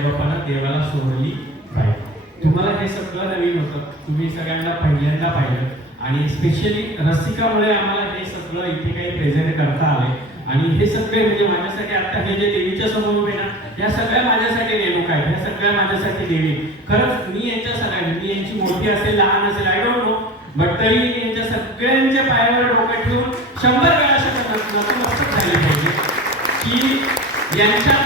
आईबापाला देवाला सोडली पाहिजे. तुम्हाला हे सगळं नवीन होतं. तुम्ही सगळ्यांना पहिल्यांदा पाहिलं. आणि स्पेशली रसिकामुळे आम्हाला हे सगळं इथे काही प्रेझेंट करता आले. आणि हे सगळे म्हणजे माझ्यासाठी आता हे जे देवीच्या समोर उभे ना या सगळ्या माझ्यासाठी रेणूक आहेत ह्या सगळ्या माझ्यासाठी देवी खरंच मी यांच्या सगळ्यांनी मी यांची मोठी असेल लहान असेल आय डोंट नो बट तरी यांच्या सगळ्यांच्या पायावर डोकं ठेवून शंभर वेळा शकत नतमस्तक झाले पाहिजे. की यांच्या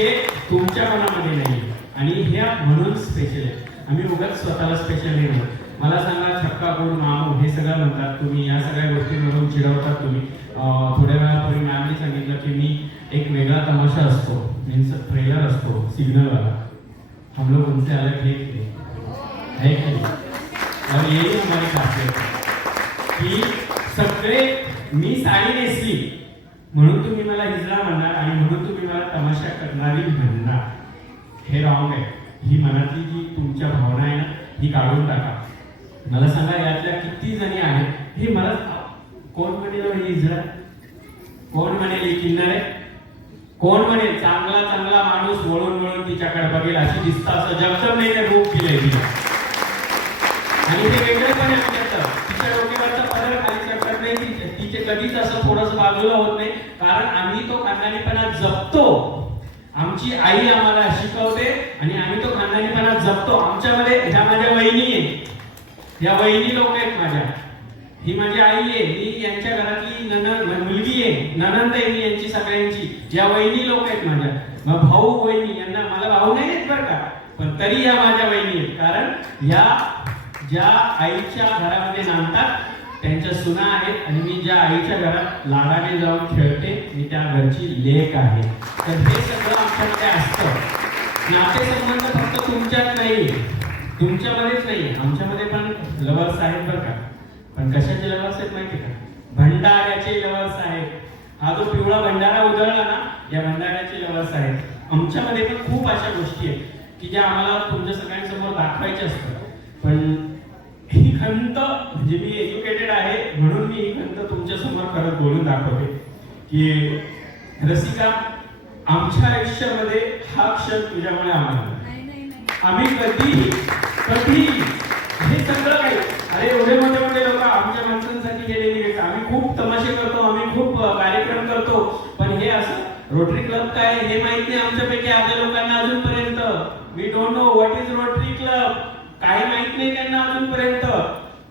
जे तुमच्या मनामध्ये नाही. आणि ह्या म्हणून स्पेशल आहे. आम्ही उगाच स्वतःला स्पेशल नाही म्हणत. मला सांगा छक्का गोड मामू हे सगळं म्हणतात तुम्ही या सगळ्या गोष्टींमधून चिडवतात तुम्ही. थोड्या वेळापूर्वी मॅमने सांगितलं की मी एक वेगळा तमाशा असतो. मीन्स ट्रेलर असतो सिग्नलवाला हम लोग उनसे अलग है कि नहीं? है की नहीं? और यही हमारी खासियत है की सगळे मी साडी नेसली. म्हणून तुम्ही मला हिजडा म्हणणार आणि म्हणून तुम्ही मला तमाशा करणारी म्हणणार. हे रॉंग आहे. ही मनातली जी तुमच्या भावना आहे ना ही काढून टाका. मला सांगा यातल्या किती जणी आहेत? हे मला कोण म्हणेल हो कोण म्हणेल ही किन्नर आहे? कोण म्हणेल चांगला चांगला माणूस वळून वळून तिच्याकडे बघेल? अशी दिसत असं जगजग नाही ते रूप दिलंय तिला. आणि ते वेगळेपण आहे तिच्या डोक्यावरचा पदर खाली तिथे कधीच असं थोडस बाजूला होत नाही. कारण आम्ही तो खानदानीपणा जपतो. आमची आई आम्हाला शिकवते आणि आम्ही तो खानदानीपणा जपतो. आमच्यामध्ये ह्या माझ्या वहिनी आहे या वहिनी लोक आहेत माझ्या. ही माझी आई आहे. ही यांच्या घरातली नन मुलगी आहे. ननंद आहे मी यांची सगळ्यांची. या वहिनी लोक आहेत माझ्या. मग भाऊ वहिनी यांना मला भाऊ नाही आहेत बरं का. पण तरी या माझ्या वहिनी आहेत. कारण या ज्या आईच्या घरामध्ये नांदतात त्यांच्या सुना आहेत आणि मी ज्या आईच्या घरात लाडाने जाऊन खेळते मी त्या घरची लेख आहे. तर हे सगळं आमच्यामध्ये असतं. नातेसंबंध फक्त तुमच्यात नाही. तुमच्यामध्येच नाही. आमच्यामध्ये पण लवर्स आहेत बरं का. पण कशाचे लवर्स आहेत माहिती का? भंडाऱ्याचे लवर्स आहेत. हा जो पिवळा भंडारा उधळला ना या भंडाऱ्याचे लवर्स आहेत. आमच्यामध्ये पण खूप अशा गोष्टी आहेत की ज्या आम्हाला तुमच्या सगळ्यांसमोर दाखवायच्या असतात. पण खंत म्हणजे मी एज्युकेटेड आहे म्हणून मी ही खंत तुमच्यासमोर खरं बोलून दाखवते की रसिका आमच्या आयुष्यामध्ये हा क्षण तुझ्यामुळे आम्हाला नाही नाही नाही. आम्ही कधी कधी हे सगळं काही अरे एवढे मोठे मोठे लोक आमच्या माणसांसाठी गेलेली आहेत. आम्ही खूप तमाशे करतो आम्ही खूप कार्यक्रम करतो. पण हे असं रोटरी क्लब काय हे माहीत आमच्यापैकी अर्ध्या लोकांना अजूनपर्यंत. We don't know what is Rotary Club काही माहीत नाही त्यांना अजूनपर्यंत.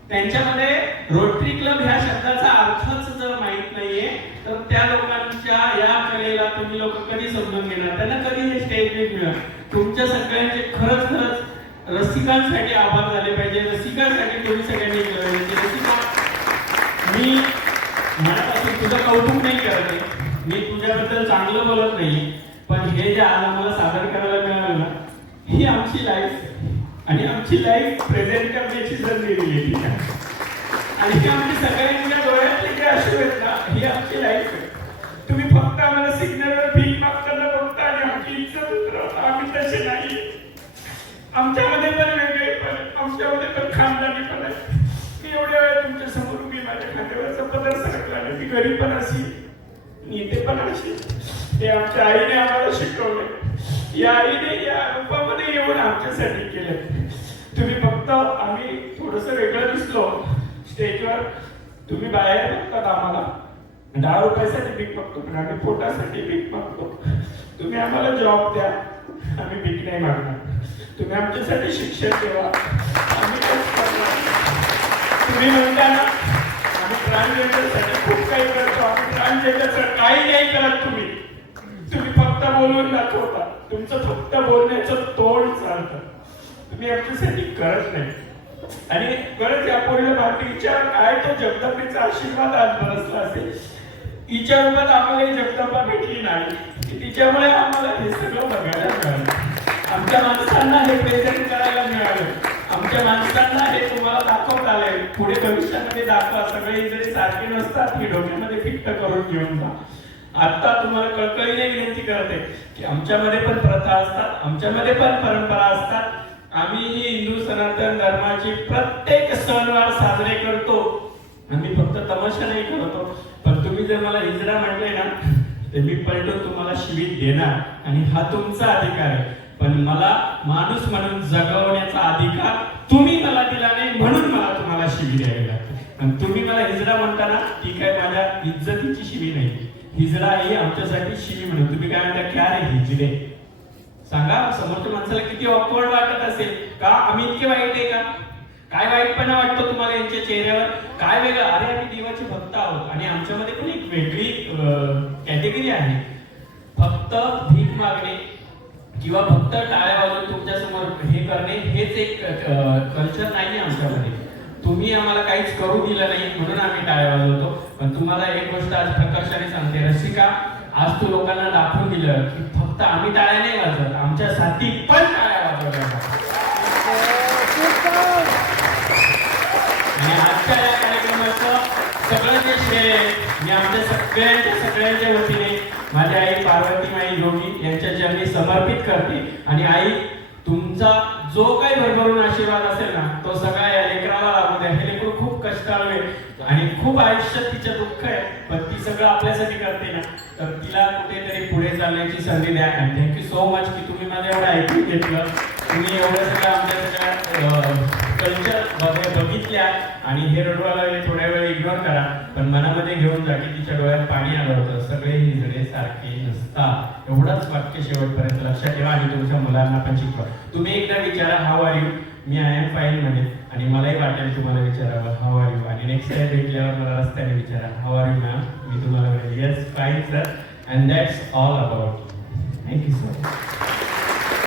त्यांच्यामध्ये रोटरी क्लब ह्या शब्दाचा अर्थच जर माहीत नाहीये तर त्या लोकांच्या या कलेला तुम्ही लोक कधी समजून घेणार? त्यांना कधी हे स्टेटमेंट मिळणार? तुमच्या सगळ्यांचे खरंच खरंच रसिकांसाठी आभार झाले पाहिजे. रसिकांसाठी तुम्ही सगळ्यांनी केलं पाहिजे रसिका मी मनापासून तुझं कौतुक नाही करत आहे. मी तुझ्याबद्दल चांगलं बोलत नाही. पण हे जे आज आम्हाला सादर करायला मिळालं ना ही आमची लाईफ आणि आमची लाईफ प्रेझेंट करण्याची संधी दिली ठीक आहे? आणि ते आमची सगळ्यांच्या डोळ्यातले जे अश्रू आहेत ना ही आमची लाईफ आहे. तुम्ही फक्त आम्हाला सिग्नलवर भीक मागताना बघता आणि आमची इज्जत उतरवता. आम्ही तसे नाही. आमच्यामध्ये पण वेगळे पण आमच्यामध्ये पण खानदानी पण आहे मी एवढ्या वेळा तुमच्यासमोर मी माझ्या खांद्यावरचा पदर सरकला आणि मी घरी पण अशी नेते पण अशी ते आमच्या आईने आम्हाला शिकवले या आईने या रूपामध्ये येऊन आमच्यासाठी केलं तुम्ही फक्त आम्ही थोडस वेगळं दिसलो. स्टेजवर तुम्ही बाहेर बघतात आम्हाला. दहा रुपयासाठी भीक मागतो पण आम्ही पोटासाठी भीक मागतो तुम्ही आम्हाला जॉब द्या. आम्ही भीक नाही मागणार. तुम्ही आमच्यासाठी शिक्षण ठेवा. आम्ही तुम्ही म्हणता ना आम्ही ट्रान्सजेंडरसाठी खूप काही करतो. आम्ही ट्रान्सजेंडरसाठी काही नाही करत तुम्ही. बोलून दाखवता तुमचं फक्त बोलण्याचं तोंड चालतं. तुम्ही आमच्यासाठी करत नाही. आणि परत या पोरीला भारती विचार काय तो जगदंबेचा आशीर्वाद आज बरसला असेल. तिच्या रूपात आम्हाला जगदंबा भेटली नाही. तिच्यामुळे आम्हाला हे सगळं बघायला मिळालं. आमच्या माणसांना हे प्रेझेंट करायला मिळालं. आमच्या माणसांना हे तुम्हाला दाखवता आलंय. पुढे भविष्यामध्ये दाखवा. सगळे जरी सारखे नसतात हे डोक्यामध्ये फिट्ट करून घेऊन जा. आता तुम्हाला कळकळीने विनंती करते की आमच्यामध्ये पण प्रथा असतात आमच्यामध्ये पण परंपरा असतात. आम्ही ही हिंदू सनातन धर्माची प्रत्येक सणवार साजरे करतो. आम्ही फक्त तमाशा नाही करतो पण तुम्ही जर मला हिजडा म्हटले ना तर मी पलटून तुम्हाला शिवीत देणार. आणि हा तुमचा अधिकार आहे. पण मला माणूस म्हणून जगवण्याचा अधिकार तुम्ही मला दिला नाही म्हणून मला तुम्हाला शिवी द्यावी लागते. आणि तुम्ही मला हिजडा म्हणताना ती काय माझ्या इज्जतीची शिवी नाही. हिजडा ही आमच्यासाठी शिवी म्हणून. तुम्ही काय म्हणता क्या रे हिजडे सांगा समोरच्या माणसाला किती ऑकवर्ड वाटत असेल. का आम्ही इतके वाईट आहे का? काय वाईटपणा वाटतो तुम्हाला यांच्या चेहऱ्यावर? काय वेगळं? अरे आम्ही देवाचे भक्त आहोत आणि आमच्यामध्ये पण एक वेगळी कॅटेगरी आहे. फक्त भीक मागणे किंवा फक्त टाळ्या वाजून तुमच्यासमोर हे करणे हेच एक कल्चर नाही आमच्यामध्ये. तुम्ही आम्हाला काहीच करू दिलं नाही म्हणून आम्ही टाळ्या वाजवतो. पण तुम्हाला एक गोष्ट आज प्रकर्षाने सांगते. रसिका आज तू लोकांना दाखवून दिलं की फक्त आम्ही टाळ्या नाही वाजवत आमच्या साथी पण टाळ्या वाजवल्या आणि आजच्या या कार्यक्रमाचं सगळं जे श्रेय आहे, मी आमच्या सगळ्यांच्या सगळ्यांच्या वतीने माझ्या आई पार्वती माई योगी यांच्या चरणी समर्पित करते. आणि आई तुमचा जो काही भरभरून आशीर्वाद असेल ना तो सगळा या लेकराला लागू द्या. हे लेकरू खूप कष्टाळू आहे आणि खूप आयुष्यात तिचं दुःख आहे पण ती सगळं आपल्यासाठी करते ना. तर तिला कुठेतरी पुढे चालण्याची संधी द्या. आणि थँक्यू सो मच की तुम्ही माझं एवढं ऐकून घेतलं. तुम्ही एवढं सगळं आमच्या सगळ्या कल्चर बघितल्या आणि हे रडवा लागले थोड्या वेळ इग्नोर करा पण मनामध्ये घेऊन जा की तिच्या डोळ्यात पाणी आलं होतं. सगळे हिजडे सारखे नसतात. एवढंच वाक्य शेवटपर्यंत लक्षात ठेवा आणि तुमच्या मुलांना पण शिकवा. तुम्ही एकदा विचारा हाव आर यू मी आय एम फाईन म्हणेन आणि मलाही वाटेल तुम्हाला विचारावं हाव आर यू आणि नेक्स्ट टाइम भेटल्यावर मला रस्त्याने विचारा हाव आर यू मॅम मी तुम्हाला म्हणेल yes fine sir and that's all about thank you sir